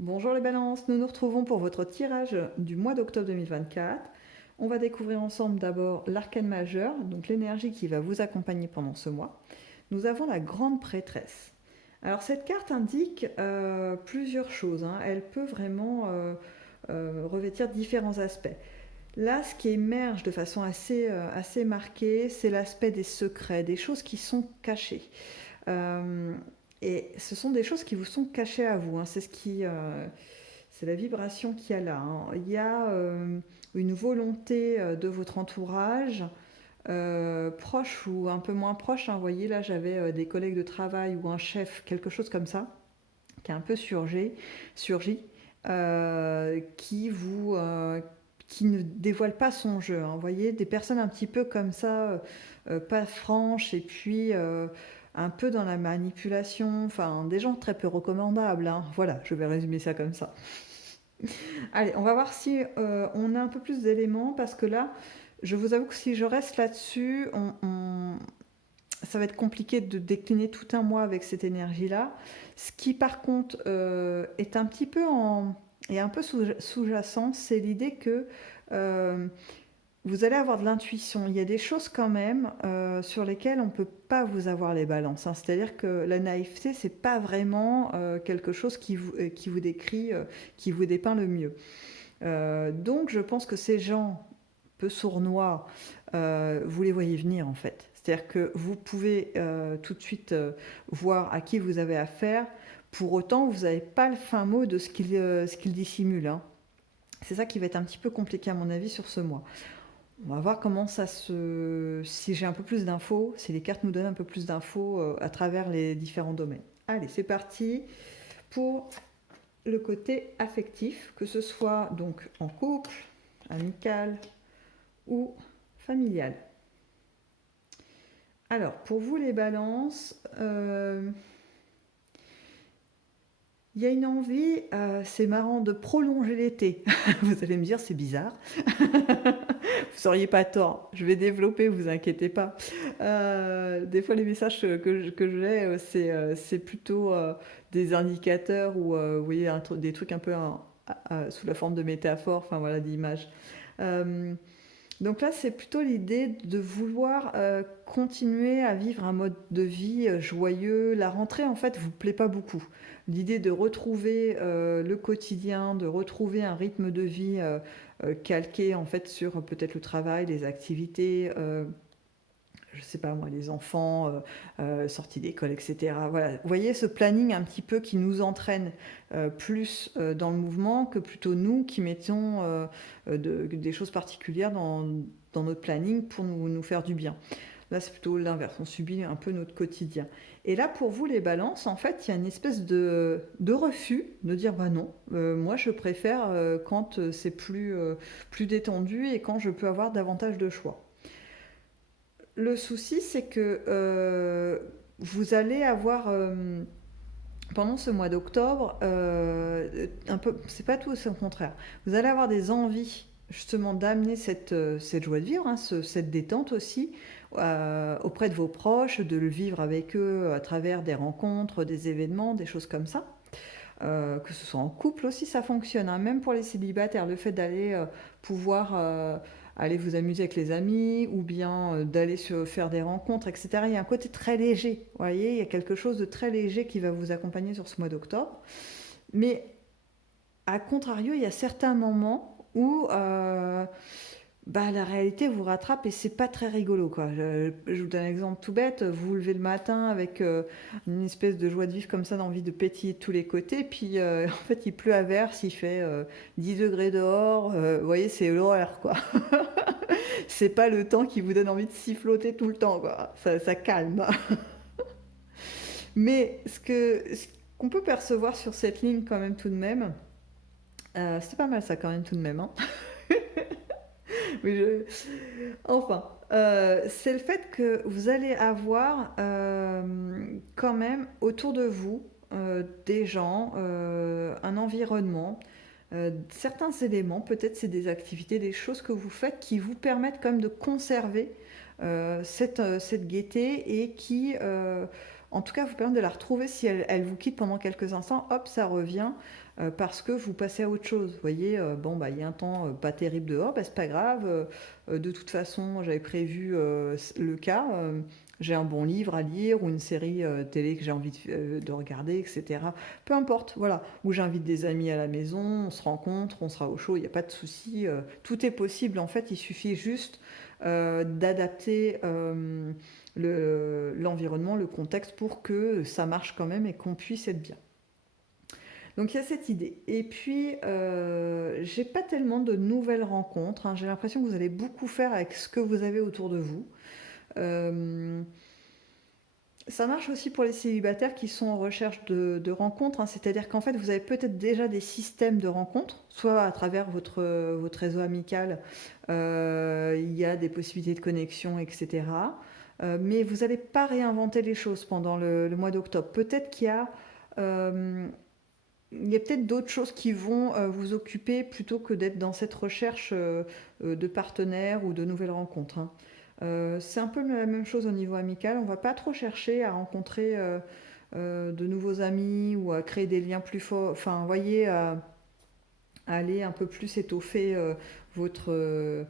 Bonjour les balances, nous nous retrouvons pour votre tirage du mois d'octobre 2024. On va découvrir ensemble d'abord l'arcane majeur, donc l'énergie qui va vous accompagner pendant ce mois. Nous avons la grande prêtresse. Alors cette carte indique plusieurs choses, hein. Elle peut vraiment revêtir différents aspects. Là, ce qui émerge de façon assez marquée, c'est l'aspect des secrets, des choses qui sont cachées. Euh, et ce sont des choses qui vous sont cachées à vous, hein. C'est la vibration qu'il y a là, hein. Il y a une volonté de votre entourage, proche ou un peu moins proche, hein. Vous voyez, là, j'avais des collègues de travail ou un chef, quelque chose comme ça, qui a un peu surgi, qui ne dévoile pas son jeu, hein. Vous voyez, des personnes un petit peu comme ça, pas franches, et puis un peu dans la manipulation, enfin, des gens très peu recommandables, hein. Voilà, je vais résumer ça comme ça. Allez, on va voir si on a un peu plus d'éléments, parce que là, je vous avoue que si je reste là-dessus, ça va être compliqué de décliner tout un mois avec cette énergie-là. Ce qui, par contre, est un petit peu et un peu sous-jacent, c'est l'idée que euh, vous allez avoir de l'intuition. Il y a des choses quand même sur lesquelles on ne peut pas vous avoir les balances, hein. C'est-à-dire que la naïveté, c'est pas vraiment quelque chose qui vous décrit, qui vous dépeint le mieux. Donc je pense que ces gens peu sournois, vous les voyez venir en fait. C'est-à-dire que vous pouvez tout de suite voir à qui vous avez affaire. Pour autant, vous n'avez pas le fin mot de ce qu'il dissimule, hein. C'est ça qui va être un petit peu compliqué à mon avis sur ce mois. On va voir comment ça se... Si j'ai un peu plus d'infos, si les cartes nous donnent un peu plus d'infos à travers les différents domaines. Allez, c'est parti pour le côté affectif, que ce soit donc en couple, amical ou familial. Alors, pour vous les balances, il y a une envie, c'est marrant, de prolonger l'été. Vous allez me dire, c'est bizarre. Vous n'auriez pas tort. Je vais développer, vous inquiétez pas. Des fois, les messages que j'ai, c'est plutôt des indicateurs ou vous voyez, des trucs un peu sous la forme de métaphores, enfin voilà, d'images. Euh, donc là, c'est plutôt l'idée de vouloir continuer à vivre un mode de vie joyeux. La rentrée, en fait, vous plaît pas beaucoup. L'idée de retrouver le quotidien, de retrouver un rythme de vie calqué en fait sur peut-être le travail, les activités, je sais pas moi, les enfants, sortis d'école, etc. Voilà. Vous voyez ce planning un petit peu qui nous entraîne plus dans le mouvement que plutôt nous qui mettons des choses particulières dans notre planning pour nous faire du bien. Là, c'est plutôt l'inverse. On subit un peu notre quotidien. Et là, pour vous, les balances, en fait, il y a une espèce de refus de dire bah non, moi, je préfère quand c'est plus détendu et quand je peux avoir davantage de choix. Le souci, c'est que vous allez avoir pendant ce mois d'octobre, un peu, c'est pas tout, c'est au contraire. Vous allez avoir des envies justement d'amener cette joie de vivre, hein, cette détente aussi auprès de vos proches, de le vivre avec eux à travers des rencontres, des événements, des choses comme ça. Que ce soit en couple aussi, ça fonctionne, hein. Même pour les célibataires, le fait d'aller pouvoir aller vous amuser avec les amis ou bien d'aller faire des rencontres, etc. Il y a un côté très léger, vous voyez, il y a quelque chose de très léger qui va vous accompagner sur ce mois d'octobre. Mais à contrario, il y a certains moments où bah, la réalité vous rattrape et c'est pas très rigolo, quoi. Je vous donne un exemple tout bête. Vous vous levez le matin avec une espèce de joie de vivre comme ça, d'envie de pétiller de tous les côtés. Puis en fait, il pleut à verse, il fait 10 degrés dehors. Vous voyez, c'est l'horreur, quoi. C'est pas le temps qui vous donne envie de siffloter tout le temps, quoi. Ça calme. Mais ce qu'on peut percevoir sur cette ligne, quand même, tout de même, c'est pas mal ça, quand même, tout de même, hein. Oui, enfin, c'est le fait que vous allez avoir quand même autour de vous des gens, un environnement, certains éléments, peut-être c'est des activités, des choses que vous faites qui vous permettent quand même de conserver cette gaieté et qui, en tout cas, vous permettent de la retrouver si elle vous quitte pendant quelques instants, hop, ça revient. parce que vous passez à autre chose. Vous voyez, bon, bah, il y a un temps pas terrible dehors, bah, c'est pas grave. De toute façon, j'avais prévu le cas. J'ai un bon livre à lire ou une série télé que j'ai envie de regarder, etc. Peu importe, voilà. Ou j'invite des amis à la maison, on se rencontre, on sera au chaud, il n'y a pas de souci. Tout est possible, en fait, il suffit juste d'adapter l'environnement, le contexte pour que ça marche quand même et qu'on puisse être bien. Donc il y a cette idée. Et puis, j'ai pas tellement de nouvelles rencontres, hein. J'ai l'impression que vous allez beaucoup faire avec ce que vous avez autour de vous. Euh, Ça marche aussi pour les célibataires qui sont en recherche de rencontres, hein. C'est-à-dire qu'en fait, vous avez peut-être déjà des systèmes de rencontres, soit à travers votre réseau amical, il y a des possibilités de connexion, etc. Mais vous n'allez pas réinventer les choses pendant le mois d'octobre. Peut-être euh, il y a peut-être d'autres choses qui vont vous occuper plutôt que d'être dans cette recherche de partenaires ou de nouvelles rencontres, hein. C'est un peu la même chose au niveau amical. On ne va pas trop chercher à rencontrer de nouveaux amis ou à créer des liens plus forts. Enfin, vous voyez, à aller un peu plus étoffer votre, euh,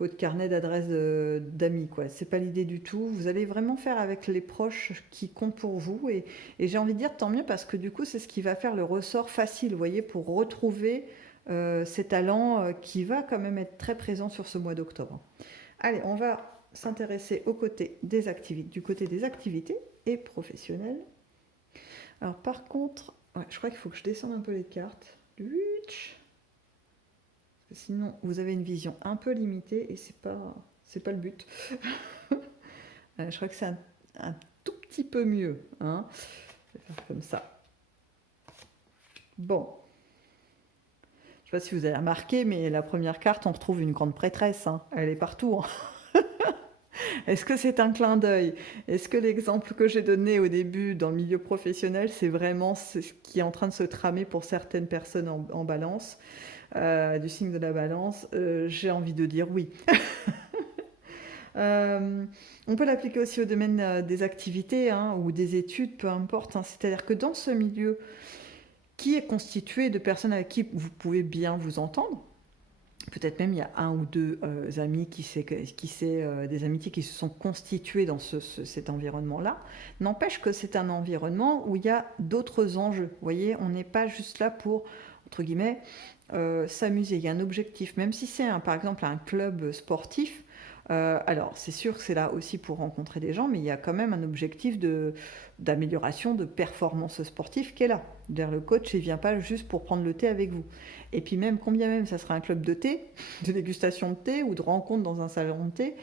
votre carnet d'adresses d'amis, quoi. C'est pas l'idée du tout. Vous allez vraiment faire avec les proches qui comptent pour vous. Et j'ai envie de dire tant mieux parce que du coup, c'est ce qui va faire le ressort facile, vous voyez, pour retrouver ces talents qui va quand même être très présent sur ce mois d'octobre. Allez, on va s'intéresser du côté des activités et professionnelles. Alors par contre, ouais, je crois qu'il faut que je descende un peu les cartes. Sinon, vous avez une vision un peu limitée et c'est pas le but. Je crois que c'est un tout petit peu mieux, hein. Je vais faire comme ça. Bon, je sais pas si vous avez remarqué, mais la première carte, on retrouve une grande prêtresse, hein. Elle est partout, hein. Est-ce que c'est un clin d'œil? Est-ce que l'exemple que j'ai donné au début dans le milieu professionnel, c'est vraiment ce qui est en train de se tramer pour certaines personnes en balance, du signe de la balance? J'ai envie de dire oui. Euh, on peut l'appliquer aussi au domaine des activités, hein, ou des études, peu importe, hein. C'est-à-dire que dans ce milieu qui est constitué de personnes avec qui vous pouvez bien vous entendre, peut-être même il y a un ou deux amis des amitiés qui se sont constituées dans cet environnement-là. N'empêche que c'est un environnement où il y a d'autres enjeux. Vous voyez, on n'est pas juste là pour, entre guillemets, s'amuser. Il y a un objectif, même si c'est par exemple un club sportif. Alors, c'est sûr que c'est là aussi pour rencontrer des gens, mais il y a quand même un objectif d'amélioration de performance sportive qui est là. Le coach, il ne vient pas juste pour prendre le thé avec vous. Et puis même, combien même ça sera un club de thé, de dégustation de thé ou de rencontre dans un salon de thé,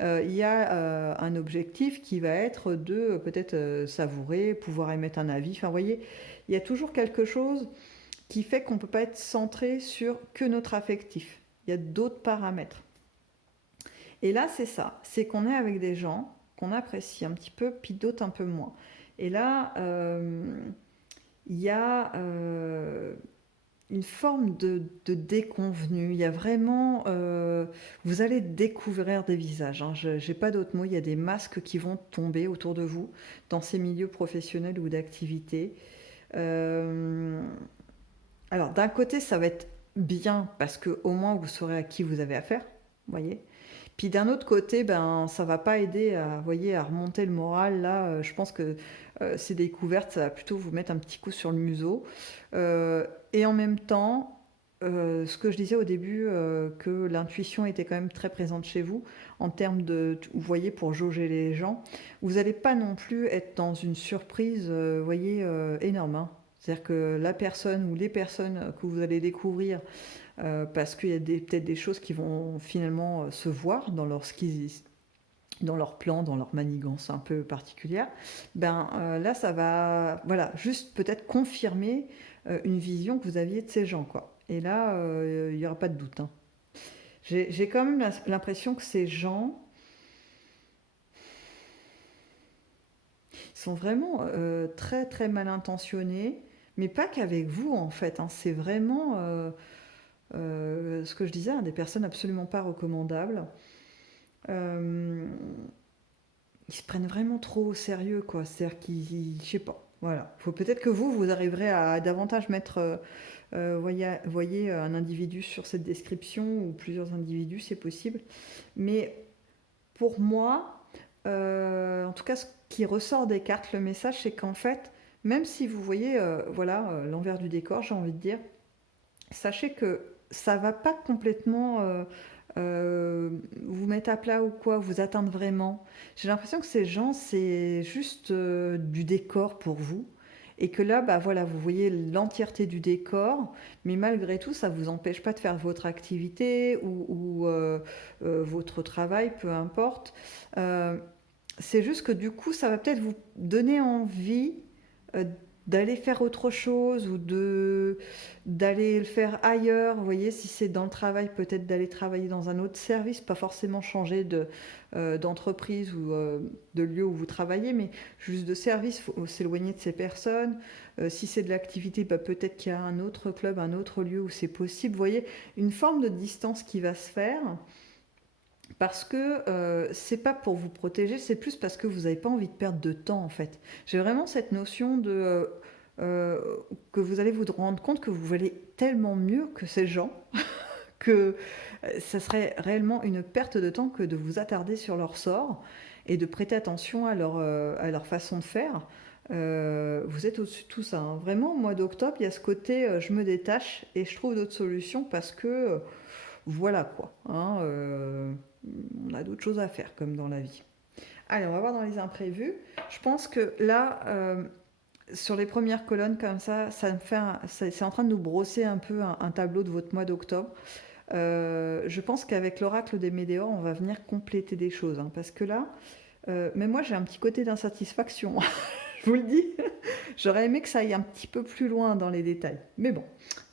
il y a un objectif qui va être de peut-être savourer, pouvoir émettre un avis. Enfin, vous voyez, il y a toujours quelque chose qui fait qu'on ne peut pas être centré sur que notre affectif. Il y a d'autres paramètres. Et là, c'est ça, c'est qu'on est avec des gens qu'on apprécie un petit peu, puis d'autres un peu moins. Et là, il y a une forme de déconvenue. Il y a vraiment, vous allez découvrir des visages, hein. Je n'ai pas d'autres mots. Il y a des masques qui vont tomber autour de vous dans ces milieux professionnels ou d'activité. Euh, alors, d'un côté, ça va être bien parce que au moins vous saurez à qui vous avez affaire, vous voyez. Puis d'un autre côté, ben, ça va pas aider à, voyez, à remonter le moral. Là, je pense que ces découvertes, ça va plutôt vous mettre un petit coup sur le museau. Et en même temps, ce que je disais au début, que l'intuition était quand même très présente chez vous, en termes de, vous voyez, pour jauger les gens, vous n'allez pas non plus être dans une surprise, voyez, énorme, hein. C'est-à-dire que la personne ou les personnes que vous allez découvrir parce qu'il y a peut-être des choses qui vont finalement se voir dans leur plan, dans leur manigance un peu particulière, ben là ça va, voilà, juste peut-être confirmer une vision que vous aviez de ces gens, quoi. Et là, il n'y aura pas de doute, hein. J'ai quand même l'impression que ces gens sont vraiment très très mal intentionnés, mais pas qu'avec vous en fait, hein. C'est vraiment ce que je disais, hein, des personnes absolument pas recommandables. Euh, Ils se prennent vraiment trop au sérieux, quoi. C'est-à-dire qu'ils, je sais pas. Voilà. Faut peut-être que vous arriverez à davantage mettre voyez un individu sur cette description ou plusieurs individus, c'est possible. Mais pour moi, en tout cas, ce qui ressort des cartes, le message, c'est qu'en fait, même si vous voyez voilà, l'envers du décor, j'ai envie de dire, sachez que ça va pas complètement vous mettre à plat ou quoi, vous atteindre vraiment. J'ai l'impression que ces gens, c'est juste du décor pour vous. Et que là, bah voilà, vous voyez l'entièreté du décor, mais malgré tout, ça ne vous empêche pas de faire votre activité ou votre travail, peu importe. Euh, c'est juste que du coup, ça va peut-être vous donner envie euh, d'aller faire autre chose ou d'aller le faire ailleurs. Vous voyez, si c'est dans le travail, peut-être d'aller travailler dans un autre service, pas forcément changer d'entreprise ou de lieu où vous travaillez, mais juste de service, il faut s'éloigner de ces personnes. Si c'est de l'activité, bah, peut-être qu'il y a un autre club, un autre lieu où c'est possible. Vous voyez, une forme de distance qui va se faire. Parce que c'est pas pour vous protéger, c'est plus parce que vous n'avez pas envie de perdre de temps en fait. J'ai vraiment cette notion de euh, que vous allez vous rendre compte que vous valez tellement mieux que ces gens que ça serait réellement une perte de temps que de vous attarder sur leur sort et de prêter attention à leur façon de faire. Vous êtes au-dessus de tout ça, hein. Vraiment, au mois d'octobre, il y a ce côté je me détache et je trouve d'autres solutions parce que voilà quoi, hein, on a d'autres choses à faire comme dans la vie. Allez, on va voir dans les imprévus. Je pense que là, sur les premières colonnes comme ça me fait c'est en train de nous brosser un peu un tableau de votre mois d'octobre. Je pense qu'avec l'oracle des Météores, on va venir compléter des choses, hein, parce que là, même moi j'ai un petit côté d'insatisfaction, je vous le dis. J'aurais aimé que ça aille un petit peu plus loin dans les détails. Mais bon,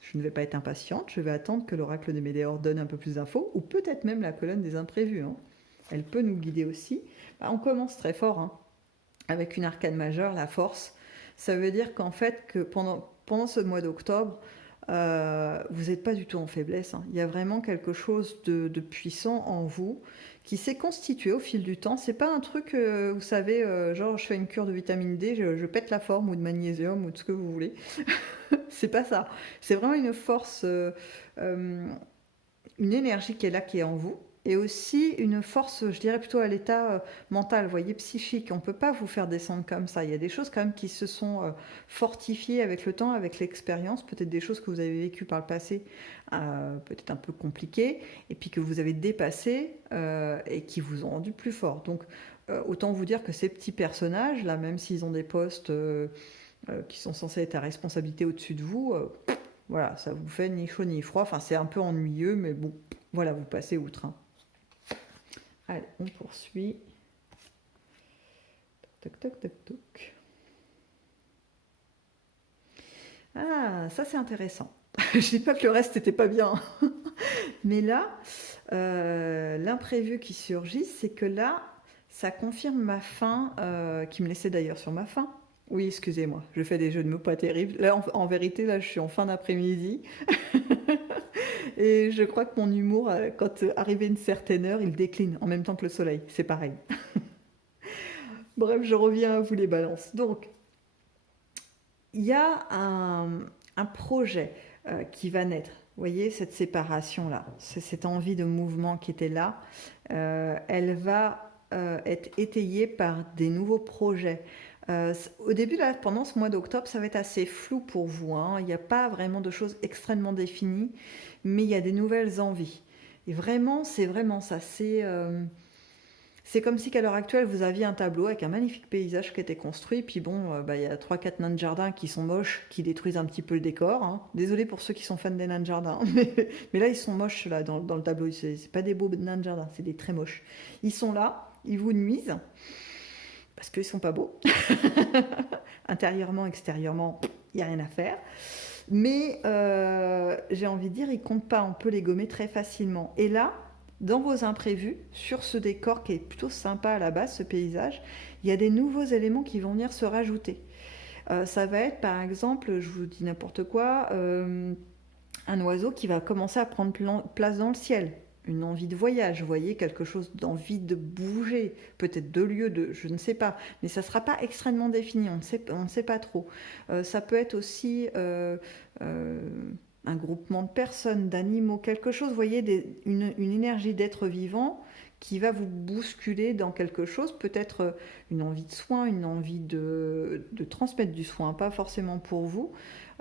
je ne vais pas être impatiente, je vais attendre que l'oracle des Météores donne un peu plus d'infos, ou peut-être même la colonne des imprévus, hein. Elle peut nous guider aussi. Bah, on commence très fort, hein, avec une arcane majeure, la force. Ça veut dire qu'en fait, que pendant ce mois d'octobre, vous n'êtes pas du tout en faiblesse, hein. Il y a vraiment quelque chose de puissant en vous qui s'est constitué au fil du temps. C'est pas un truc, vous savez, genre je fais une cure de vitamine D, je pète la forme ou de magnésium ou de ce que vous voulez. C'est pas ça. C'est vraiment une force, euh, une énergie qui est là, qui est en vous. Et aussi une force, je dirais plutôt à l'état mental, vous voyez, psychique. On ne peut pas vous faire descendre comme ça. Il y a des choses quand même qui se sont fortifiées avec le temps, avec l'expérience. Peut-être des choses que vous avez vécues par le passé, peut-être un peu compliquées, et puis que vous avez dépassées et qui vous ont rendu plus fort. Donc autant vous dire que ces petits personnages, là, même s'ils ont des postes qui sont censés être à responsabilité au-dessus de vous, voilà, ça vous fait ni chaud ni froid. Enfin, c'est un peu ennuyeux, mais bon, voilà, vous passez outre, hein. Allez, on poursuit. Toc, toc, toc, toc. Ah, ça c'est intéressant. Je dis pas que le reste n'était pas bien. Mais là, l'imprévu qui surgit, c'est que là, ça confirme ma fin, qui me laissait d'ailleurs sur ma fin. Oui, excusez-moi, je fais des jeux de mots pas terribles. Là, en vérité, là, je suis en fin d'après-midi. Et je crois que mon humour, quand arrivé une certaine heure, il décline en même temps que le soleil. C'est pareil. Bref, je reviens à vous les balances. Donc, il y a un projet qui va naître. Vous voyez, cette séparation-là, cette envie de mouvement qui était là, elle va être étayée par des nouveaux projets. Au début, là, pendant ce mois d'octobre, ça va être assez flou pour vous, hein. Il n'y a pas vraiment de choses extrêmement définies, mais il y a des nouvelles envies. Et vraiment, c'est vraiment ça. C'est comme si qu'à l'heure actuelle, vous aviez un tableau avec un magnifique paysage qui était construit, puis bon, bah, il y a trois quatre nains de jardin qui sont moches, qui détruisent un petit peu le décor, hein. Désolé pour ceux qui sont fans des nains de jardin, mais là, ils sont moches là, dans le tableau. C'est pas des beaux nains de jardin, c'est des très moches. Ils sont là, ils vous nuisent, parce qu'ils sont pas beaux. Intérieurement, extérieurement, il n'y a rien à faire. Mais j'ai envie de dire, ils comptent pas, on peut les gommer très facilement. Et là, dans vos imprévus, sur ce décor qui est plutôt sympa à la base, ce paysage, il y a des nouveaux éléments qui vont venir se rajouter. Ça va être par exemple, je vous dis n'importe quoi, un oiseau qui va commencer à prendre place dans le ciel. Une envie de voyage, vous voyez, quelque chose d'envie de bouger, peut-être de lieu, je ne sais pas, mais ça ne sera pas extrêmement défini, on ne sait pas trop. Ça peut être aussi un groupement de personnes, d'animaux, quelque chose, vous voyez, une énergie d'être vivant qui va vous bousculer dans quelque chose, peut-être une envie de soin, une envie de transmettre du soin, pas forcément pour vous.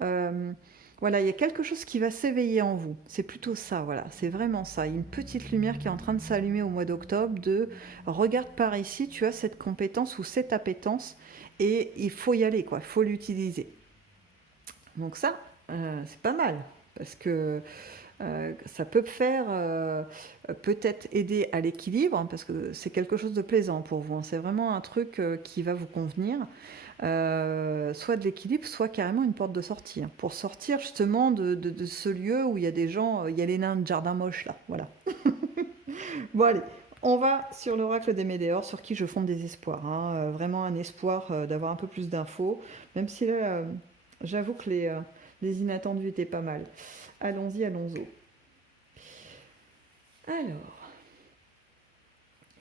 Euh, voilà, il y a quelque chose qui va s'éveiller en vous. C'est plutôt ça, voilà, c'est vraiment ça. Il y a une petite lumière qui est en train de s'allumer au mois d'octobre de regarde par ici, tu as cette compétence ou cette appétence et il faut y aller, quoi, il faut l'utiliser. Donc ça, c'est pas mal parce que ça peut faire peut-être aider à l'équilibre hein, parce que c'est quelque chose de plaisant pour vous. Hein. C'est vraiment un truc qui va vous convenir. Soit de l'équilibre, soit carrément une porte de sortie. Hein, pour sortir justement de ce lieu où il y a des gens, il y a les nains de jardin moche là. Voilà. Bon allez, on va sur l'oracle des Médéors, sur qui je fonde des espoirs. Hein. Vraiment un espoir d'avoir un peu plus d'infos, même si là, j'avoue que les inattendus étaient pas mal. Allons-y, allons-y. Alors,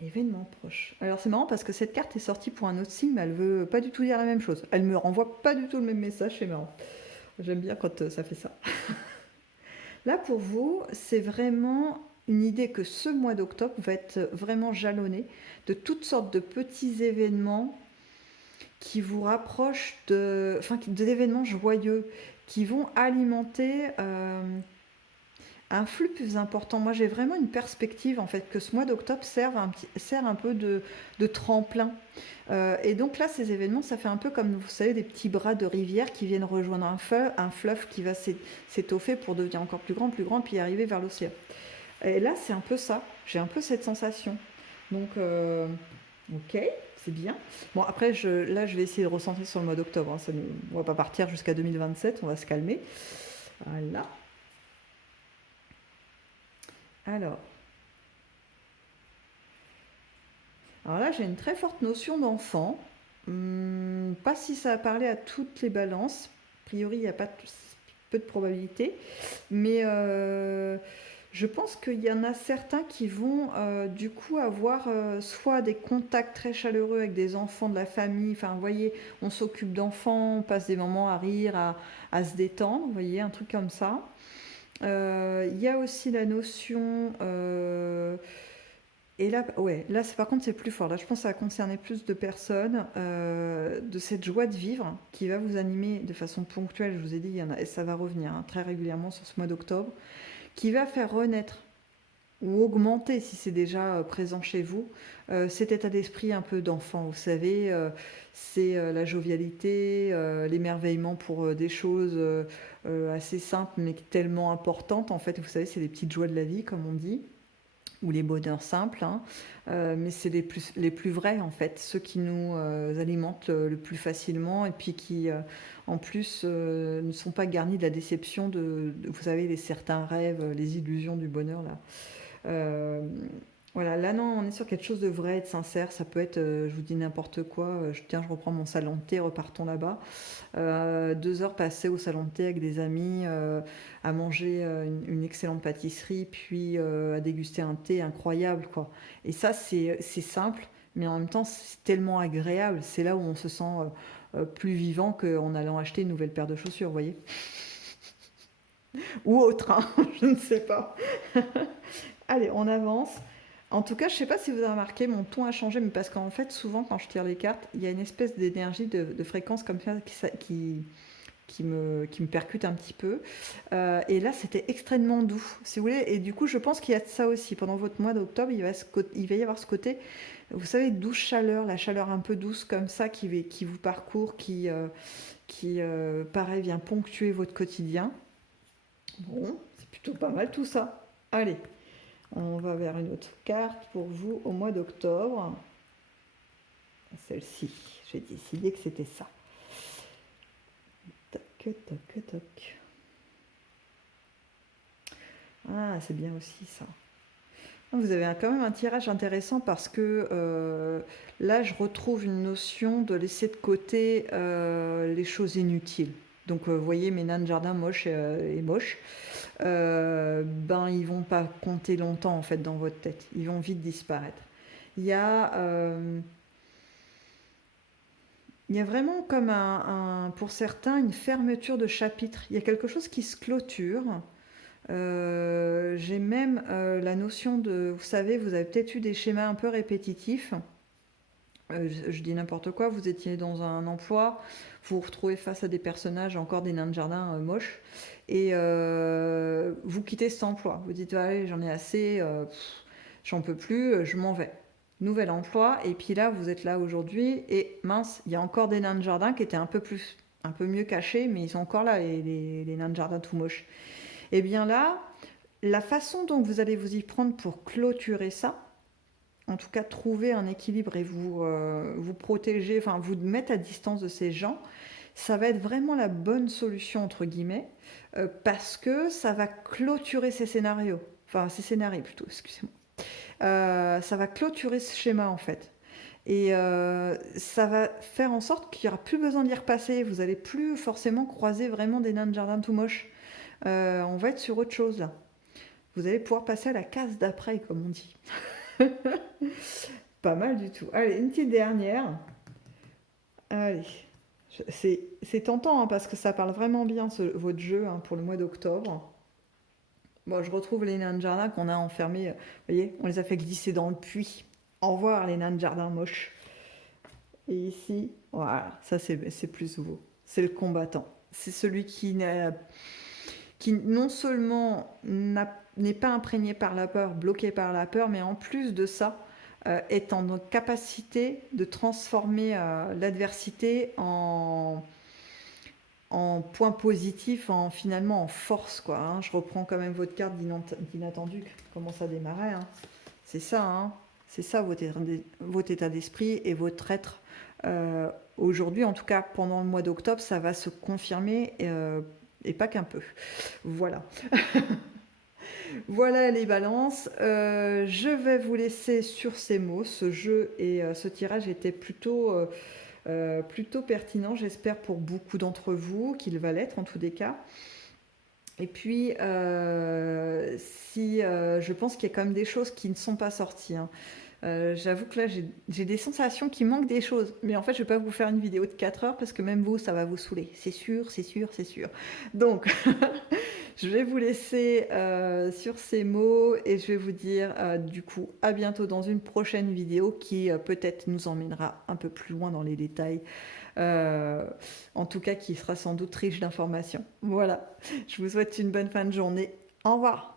événement proche. Alors c'est marrant parce que cette carte est sortie pour un autre signe, mais elle veut pas du tout dire la même chose. Elle me renvoie pas du tout le même message, c'est marrant. J'aime bien quand ça fait ça. Là pour vous, c'est vraiment une idée que ce mois d'octobre va être vraiment jalonné de toutes sortes de petits événements qui vous rapprochent d'événements joyeux, qui vont alimenter un flux plus important. Moi, j'ai vraiment une perspective en fait que ce mois d'octobre sert un peu de tremplin. Et donc là, ces événements, ça fait un peu comme vous savez des petits bras de rivière qui viennent rejoindre un fleuve qui va s'étoffer pour devenir encore plus grand, puis arriver vers l'océan. Et là, c'est un peu ça. J'ai un peu cette sensation. Donc, ok, c'est bien. Bon, après, là, je vais essayer de recentrer sur le mois d'octobre. Hein. On va pas partir jusqu'à 2027, on va se calmer. Voilà. Alors, Alors là, j'ai une très forte notion d'enfant. Pas si ça a parlé à toutes les balances. A priori, il y a pas peu de probabilité. Mais je pense qu'il y en a certains qui vont du coup avoir soit des contacts très chaleureux avec des enfants de la famille. Enfin, vous voyez, on s'occupe d'enfants, on passe des moments à rire, à se détendre. Vous voyez, un truc comme ça. Il y a aussi la notion et là, ouais, là, par contre, c'est plus fort. Là, je pense que ça va concerner plus de personnes, de cette joie de vivre qui va vous animer de façon ponctuelle. Je vous ai dit, il y en a, et ça va revenir hein, très régulièrement sur ce mois d'octobre, qui va faire renaître ou augmenter, si c'est déjà présent chez vous, cet état d'esprit un peu d'enfant. Vous savez, c'est la jovialité, l'émerveillement pour des choses assez simples, mais tellement importantes. En fait, vous savez, c'est les petites joies de la vie, comme on dit ou les bonheurs simples, hein. Mais c'est les plus vrais en fait, ceux qui nous alimentent le plus facilement et puis qui en plus ne sont pas garnis de la déception vous savez, certains rêves, les illusions du bonheur là. Euh, voilà, là non, on est sur quelque chose de vrai, de sincère. Ça peut être, je vous dis n'importe quoi, tiens, je reprends mon salon de thé, repartons là-bas. 2 heures passées au salon de thé avec des amis, à manger une excellente pâtisserie, puis à déguster un thé incroyable, quoi. Et ça, c'est simple, mais en même temps, c'est tellement agréable. C'est là où on se sent plus vivant qu'en allant acheter une nouvelle paire de chaussures, vous voyez. Ou autre, hein, je ne sais pas. Allez, on avance. En tout cas, je ne sais pas si vous avez remarqué, mon ton a changé, mais parce qu'en fait, souvent, quand je tire les cartes, il y a une espèce d'énergie, de fréquence comme ça qui me percute un petit peu. Et là, c'était extrêmement doux, si vous voulez. Et du coup, je pense qu'il y a de ça aussi. Pendant votre mois d'octobre, il va y avoir ce côté, vous savez, douce chaleur, la chaleur un peu douce comme ça qui vous parcourt, pareil, vient ponctuer votre quotidien. Bon, c'est plutôt pas mal tout ça. Allez, on va vers une autre carte pour vous au mois d'octobre. Celle-ci, j'ai décidé que c'était ça. Toc, toc, toc. Ah, c'est bien aussi ça. Vous avez quand même un tirage intéressant parce que là, je retrouve une notion de laisser de côté les choses inutiles. Donc, vous voyez, mes nains de jardin moches et moches, ben, ils vont pas compter longtemps en fait dans votre tête. Ils vont vite disparaître. Il y a Il y a vraiment comme pour certains, une fermeture de chapitre. Il y a quelque chose qui se clôture. J'ai même la notion de, vous savez, vous avez peut-être eu des schémas un peu répétitifs. Je dis n'importe quoi, vous étiez dans un emploi, vous vous retrouvez face à des personnages, encore des nains de jardin moches, et vous quittez cet emploi. Vous dites, allez, j'en ai assez, j'en peux plus, je m'en vais. Nouvel emploi, et puis là, vous êtes là aujourd'hui, et mince, il y a encore des nains de jardin qui étaient un peu mieux cachés, mais ils sont encore là, les nains de jardin tout moches. Et bien là, la façon dont vous allez vous y prendre pour clôturer ça, en tout cas trouver un équilibre et vous protéger, enfin vous mettre à distance de ces gens, ça va être vraiment la bonne solution entre guillemets, parce que ça va clôturer ces scénarios, enfin ces scénarios plutôt, excusez-moi. Ça va clôturer ce schéma en fait. Et ça va faire en sorte qu'il n'y aura plus besoin d'y repasser. Vous n'allez plus forcément croiser vraiment des nains de jardin tout moches. On va être sur autre chose là. Vous allez pouvoir passer à la case d'après, comme on dit. Pas mal du tout. Allez, une petite dernière. Allez. C'est tentant hein, parce que ça parle vraiment bien votre jeu hein, pour le mois d'octobre. Bon, je retrouve les nains de jardin qu'on a enfermés. Vous voyez, on les a fait glisser dans le puits. Au revoir les nains de jardin moches. Et ici, voilà, ça c'est plus beau. C'est le combattant. C'est celui qui non seulement n'est pas imprégné par la peur, bloqué par la peur, mais en plus de ça, est en capacité de transformer l'adversité en point positif, finalement en force. Quoi, hein. Je reprends quand même votre carte d'inattendu, comment ça démarrait. Hein. C'est ça, hein. C'est ça votre état d'esprit et votre être. Aujourd'hui, en tout cas pendant le mois d'octobre, ça va se confirmer et pas qu'un peu. Voilà. Voilà les balances. Je vais vous laisser sur ces mots. Ce jeu et ce tirage étaient plutôt pertinent, j'espère pour beaucoup d'entre vous qu'il va l'être en tous les cas. Et puis, si je pense qu'il y a quand même des choses qui ne sont pas sorties. Hein. J'avoue que là, j'ai des sensations qui manquent des choses. Mais en fait, je ne vais pas vous faire une vidéo de 4 heures parce que même vous, ça va vous saouler. C'est sûr, c'est sûr, c'est sûr. Donc, je vais vous laisser sur ces mots et je vais vous dire du coup à bientôt dans une prochaine vidéo qui peut-être nous emmènera un peu plus loin dans les détails. En tout cas, qui sera sans doute riche d'informations. Voilà, je vous souhaite une bonne fin de journée. Au revoir.